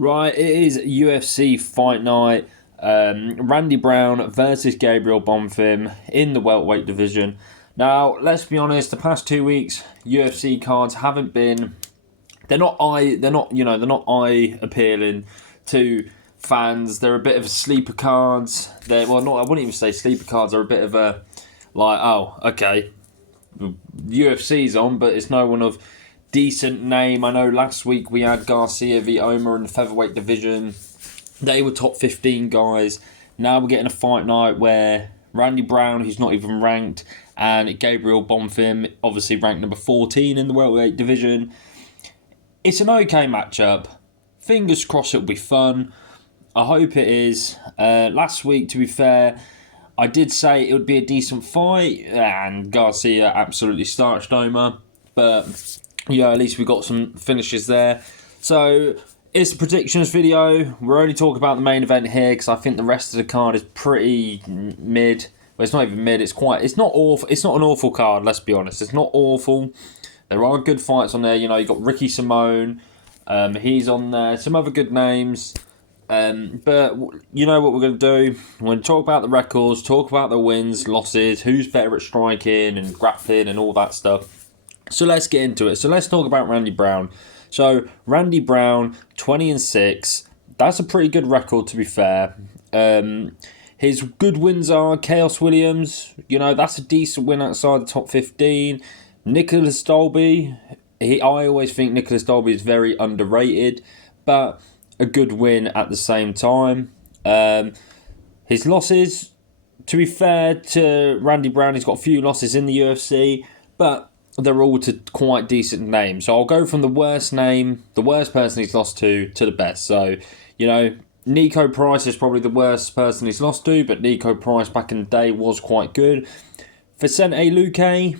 Right, it is UFC Fight Night. Randy Brown versus Gabriel Bonfim in the welterweight division. Now, let's be honest. The past 2 weeks, UFC cards haven't been. They're not eye. They're not. They're not eye appealing to fans. They're a bit of sleeper cards. They're not. I wouldn't even say sleeper cards. They're a bit of a oh, okay. UFC's on, but it's no one of decent name. I know last week we had Garcia v Omer in the featherweight division. They were top 15 guys. Now we're getting a fight night where Randy Brown, who's not even ranked, and Gabriel Bonfim, obviously ranked number 14 in the welterweight division. It's an okay matchup. Fingers crossed it'll be fun. I hope it is. Last week, to be fair, I did say it would be a decent fight, and Garcia absolutely starched Omer. But yeah, at least we got some finishes there. So it's a predictions video. We're only talking about the main event here because I think the rest of the card is pretty mid. Well, it's not even mid. It's not awful. It's not an awful card. Let's be honest. It's not awful. There are good fights on there. You got Ricky Simone. He's on there. Some other good names. But you know what we're going to do? We're going to talk about the records, talk about the wins, losses, who's better at striking and grappling and all that stuff. So let's get into it. So let's talk about Randy Brown. So Randy Brown, 20-6. That's a pretty good record, to be fair. His good wins are Chaos Williams. That's a decent win outside the top 15. Nicholas Dolby. I always think Nicholas Dolby is very underrated, but a good win at the same time. His losses, to be fair to Randy Brown, he's got a few losses in the UFC, but they're all to quite decent names. So I'll go from the worst name, the worst person he's lost to the best. So, Nico Price is probably the worst person he's lost to, but Nico Price back in the day was quite good. Vicente Luque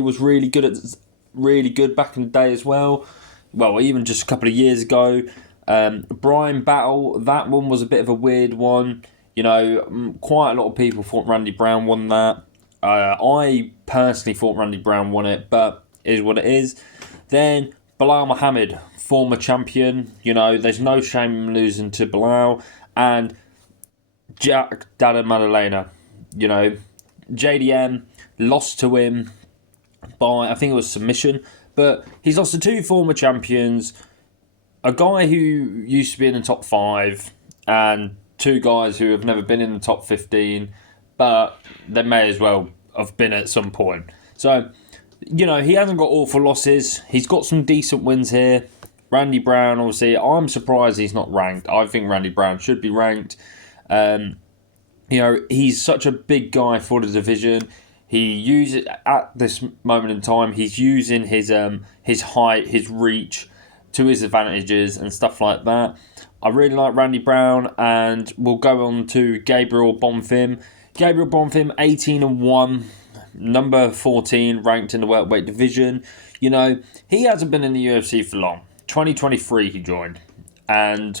was really good back in the day as well. Well, even just a couple of years ago. Brian Battle, that one was a bit of a weird one. Quite a lot of people thought Randy Brown won that. I personally thought Randy Brown won it, but it is what it is. Then Bilal Muhammad, former champion. There's no shame in losing to Bilal. And Jack Dada Madalena. JDM lost to him by, I think it was submission. But he's lost to two former champions, a guy who used to be in the top 5, and two guys who have never been in the top 15, but they may as well have been at some point. So, he hasn't got awful losses. He's got some decent wins here. Randy Brown, obviously, I'm surprised he's not ranked. I think Randy Brown should be ranked. He's such a big guy for the division. He uses, at this moment in time, he's using his height, his reach to his advantages and stuff like that. I really like Randy Brown, and we'll go on to Gabriel Bonfim. Gabriel Bonfim, 18-1, number 14, ranked in the welterweight division. He hasn't been in the UFC for long. 2023 he joined, and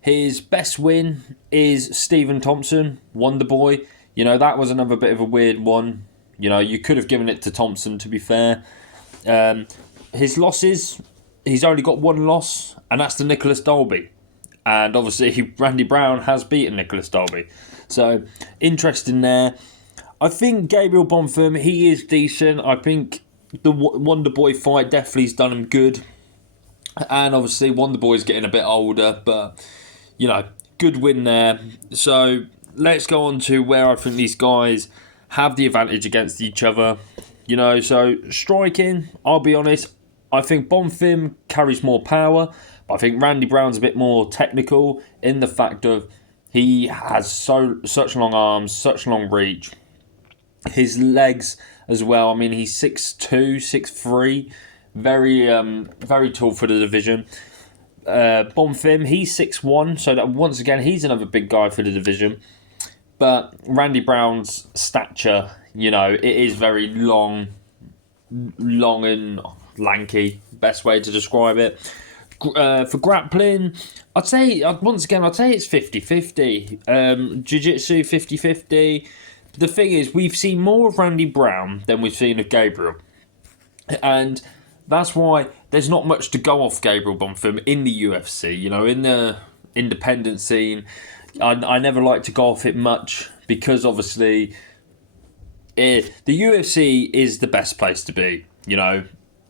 his best win is Stephen Thompson, Wonder Boy. That was another bit of a weird one. You could have given it to Thompson, to be fair. His losses, he's only got one loss, and that's to Nicholas Dolby. And obviously, Randy Brown has beaten Nicholas Dolby. So, interesting there. I think Gabriel Bonfim, he is decent. I think the Wonder Boy fight definitely has done him good. And obviously, Wonder Boy's getting a bit older, but, good win there. So, let's go on to where I think these guys have the advantage against each other. So striking, I'll be honest, I think Bonfim carries more power, but I think Randy Brown's a bit more technical in the fact of he has such long arms, such long reach. His legs as well. I mean, he's 6'2", 6'3", very tall for the division. Bonfim, he's 6'1", so that once again he's another big guy for the division. But Randy Brown's stature, it is very long and lanky. Best way to describe it. For grappling, I'd say it's 50-50. Jiu-Jitsu, 50-50. The thing is, we've seen more of Randy Brown than we've seen of Gabriel. And that's why there's not much to go off Gabriel Bonfim in the UFC. You know, in the independent scene, I never like to go off it much because obviously the UFC is the best place to be. You know,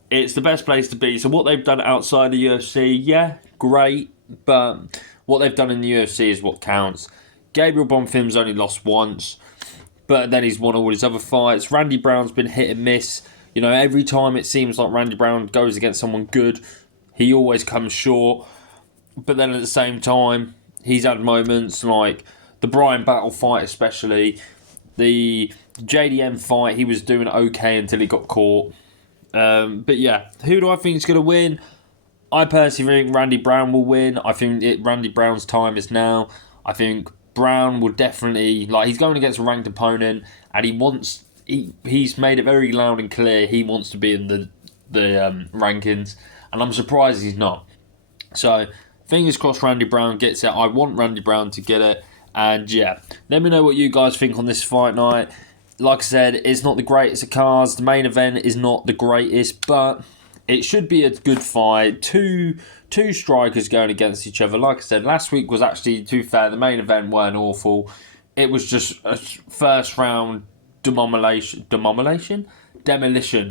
it's the best place to be. So what they've done outside the UFC, yeah, great, but what they've done in the UFC is what counts. Gabriel Bonfim's only lost once, but then he's won all his other fights. Randy Brown's been hit and miss. You know, every time it seems like Randy Brown goes against someone good, he always comes short. But then at the same time, he's had moments like the Bryan Battle fight, especially the JDM fight. He was doing okay until he got caught. But yeah, who do I think is going to win? I personally think Randy Brown will win. I think Randy Brown's time is now. I think Brown will definitely, like, he's going against a ranked opponent, and he's made it very loud and clear he wants to be in the rankings, and I'm surprised he's not. So fingers crossed Randy Brown gets it. I want Randy Brown to get it, and yeah, let me know what you guys think on this fight night. Like I said, it's not the greatest of cards. The main event is not the greatest, but it should be a good fight. Two strikers going against each other. Like I said, last week was actually, to be fair, the main event weren't awful. It was just a first round demolition.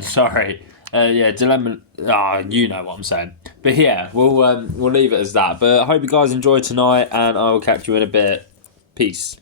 Sorry. You know what I'm saying. But yeah, we'll leave it as that. But I hope you guys enjoyed tonight, and I will catch you in a bit. Peace.